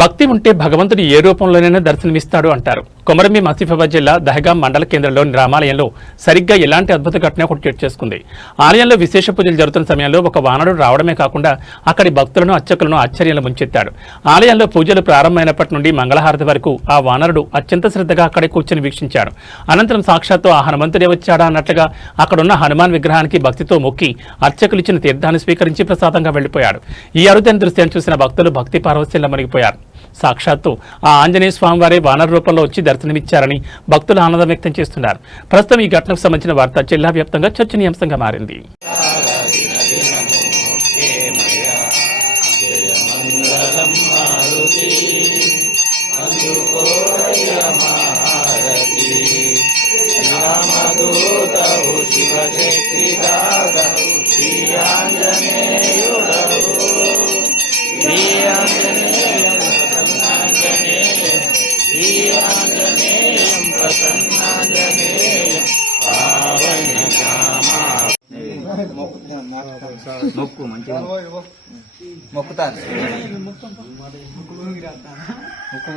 భక్తి ఉంటే భగవంతుడు ఏ రూపంలోనైనా దర్శనమిస్తాడు అంటారు. కొమరంభీం ఆసిఫాబాద్ జిల్లా దహగాం మండల కేంద్రంలోని రామాలయంలో సరిగ్గా ఇలాంటి అద్భుత ఘటన ఒకటి చోటు చేసుకుంది. ఆలయంలో విశేష పూజలు జరుగుతున్న సమయంలో ఒక వానరుడు రావడమే కాకుండా అక్కడి భక్తులను అర్చకులను ఆశ్చర్యంలో ముంచెత్తాడు. ఆలయంలో పూజలు ప్రారంభమైనప్పటి నుండి మంగళహారతి వరకు ఆ వానరుడు అత్యంత శ్రద్ధగా అక్కడే కూర్చొని వీక్షించాడు. అనంతరం సాక్షాత్తు ఆ హనుమంతుడే వచ్చాడా అన్నట్లుగా అక్కడున్న హనుమాన్ విగ్రహానికి భక్తితో మొక్కి అర్చకులు ఇచ్చిన తీర్థాన్ని స్వీకరించి ప్రసాదంగా వెళ్లిపోయాడు. ఈ అరుదైన దృశ్యాన్ని చూసిన భక్తులు భక్తి పారవస్యంలో మునిగిపోయారు. సాక్షాత్తు ఆ ఆంజనేయ స్వామివారే వానర రూపంలో వచ్చి దర్శనమిచ్చారని భక్తులు ఆనందం వ్యక్తం చేస్తున్నారు. ప్రస్తుతం ఈ ఘటనకు సంబంధించిన వార్త జిల్లా వ్యాప్తంగా చర్చనీయాంశంగా మారింది. మొక్కు మంచిగా మొక్కుతారు ముక్కు